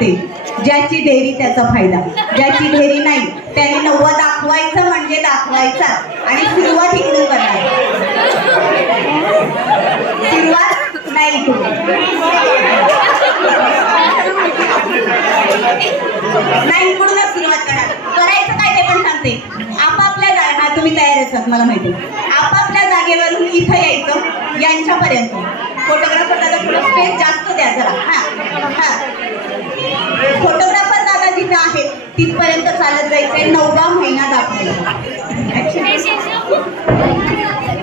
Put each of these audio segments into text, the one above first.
सांगते, ज्याची ढेरी त्याचा फायदा, ज्याची ढेरी नाही त्याने 90 दाखवायचं म्हणजे दाखवायचा आणि सुरुवात इकडून करणार. सुरुवात नाही इकडून. नाही इकडूनच सुरुवात करणार. करायचं काय ते पण सांगते. आपापल्या जागा, हा तुम्ही तयारच आहात मला माहिती, आपापल्या जागेवरून इथं यायचं यांच्यापर्यंत. फोटोग्राफर दादा थोडं स्पेस जास्त द्या जरा. हा फोटोग्राफर दादा जिथे आहेत तिथपर्यंत चालत जायचंय. 9वा महिना दाखवायचा.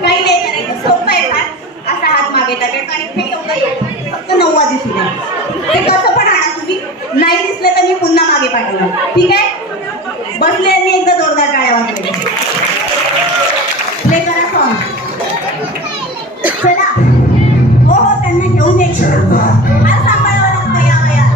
काही नाही करायचं, सोपं आहे. असा हात मागे टाकायचा आणि हे एवढं फक्त 9वा दिसू द्या. ते कसं पण आणा तुम्ही. नाही दिसलं तर मी पुन्हा मागे पाठवणार. ठीक आहे. बसले आणि एकदा जोरदार टाळ्या वाजवायच्या. प्ले करा सॉन्ग. चला. हो हो त्यांना घेऊन यायचं. हा सांभाळावं लागतं या वयात.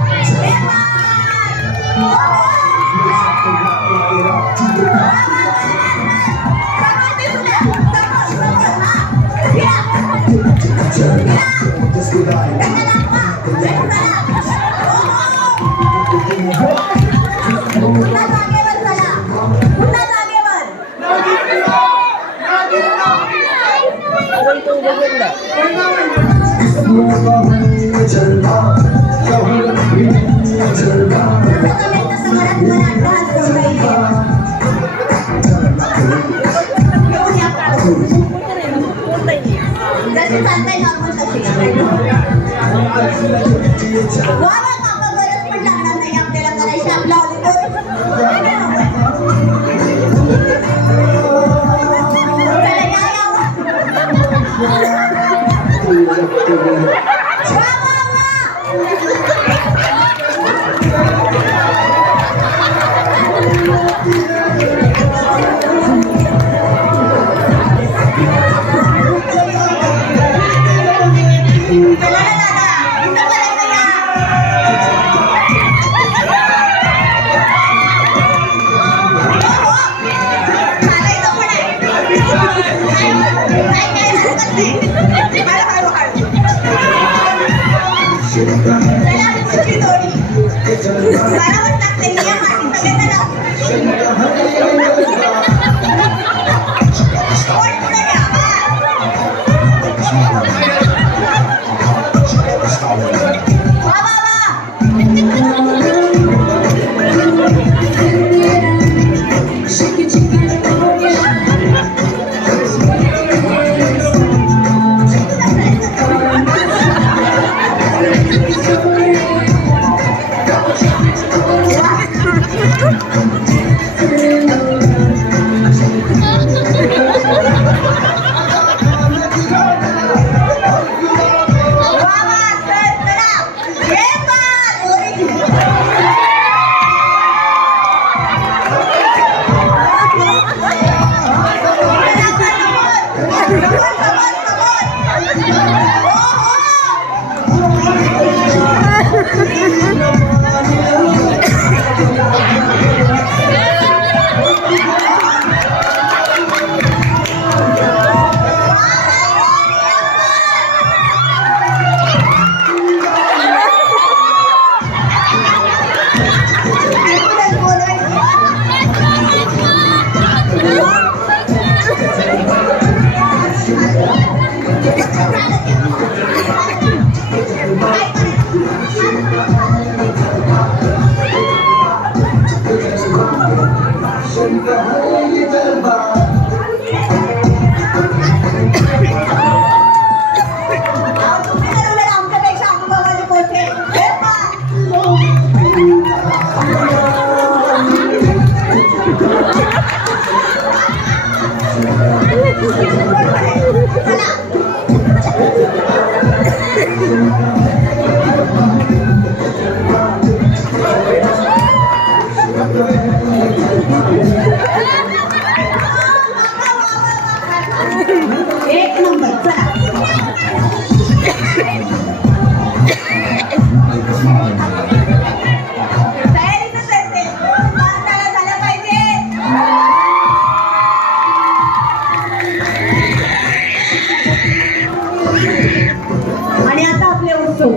आणि आता आपले उत्सव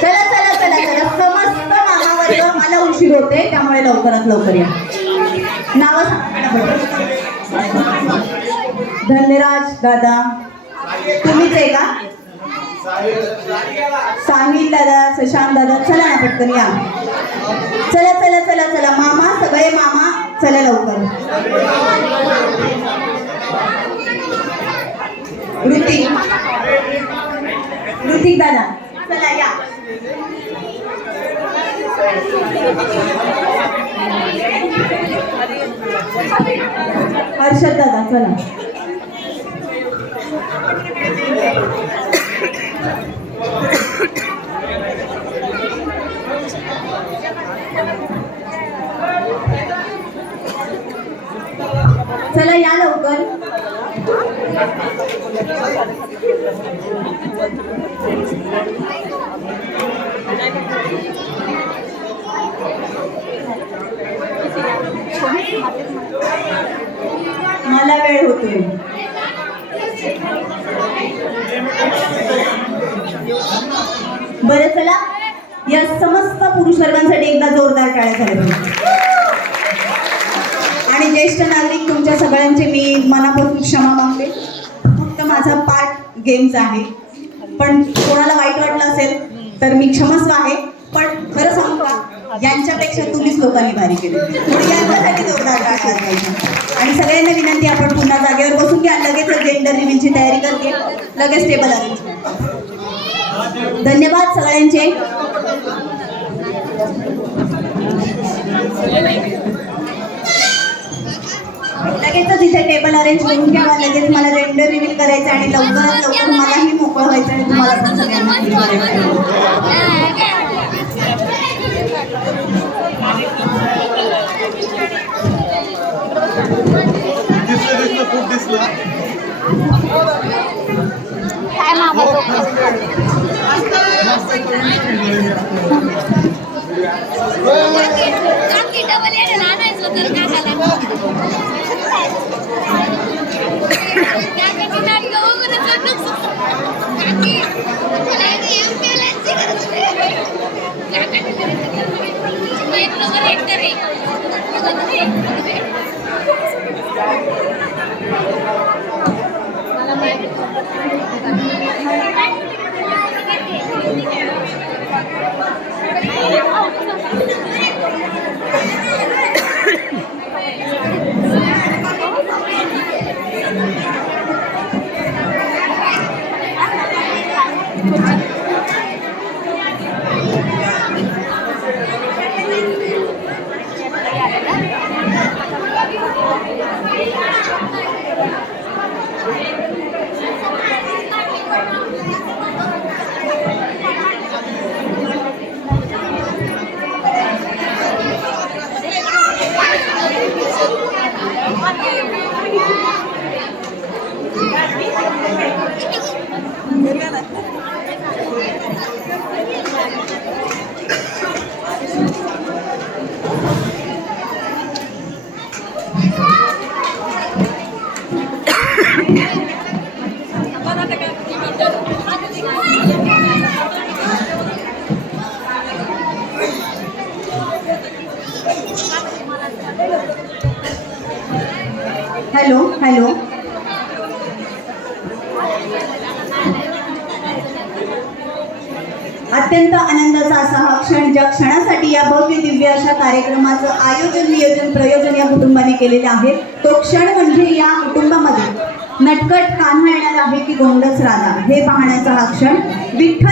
चला चला चला चला चला. समस्त मामा वर्ग, मला उशीर होते त्यामुळे लवकरात लवकर या. नाव धन्यराज दादा, तुम्हीच आहे का? साहिल दादा, शशांक दादा, चला ना पटकन या. चला चला चला चला मामा, सगळे मामा चला लवकर. ऋतिक दादा चला या. हर्षद दादा चला. चला या लवकर. मला वेळ होतोय. बरं चला, या समस्त पुरुष वर्गांसाठी एकदा जोरदार टाळ्या झाल्या. आणि ज्येष्ठ नागरिक तुमच्या सगळ्यांचे मी मनापासून क्षमा मागते. फक्त माझा पार्ट गेमचा आहे, पण कोणाला वाईट वाटलं असेल तर मी क्षमस्व आहे. पण खरं सांगू का, यांच्यापेक्षा तुम्हीच लोकांनी भारी केली. यांच्यासाठी जोरदार टाळ्या वाजवायच्या. आणि सगळ्यांना विनंती, आपण पुन्हा जागेवर बसून घ्या. लगेच जेंडर रिव्हीलची तयारी करते, लगेच टेबल अरेंज. धन्यवाद सगळ्यांचे. लगेचच इथे टेबल अरेंज करून घ्या. लगेच मला जेंडर रिव्हील करायचं आणि लवकरात लवकर मलाही मोकळं व्हायचं आणि तुम्हाला पण सगळ्यांना. Hello hello. अत्यंत आनंदाचा असा हा क्षण, ज्या क्षणासाठी या भव्य दिव्य अशा कार्यक्रमाचं आयोजन नियोजन प्रयोजन या कुटुंबाने केलेले आहे, तो क्षण म्हणजे या कुटुंबामध्ये नटखट कान्हा येणार आहे की गोंडस राधा, हे पाहण्याचा हा क्षण. विठ्ठल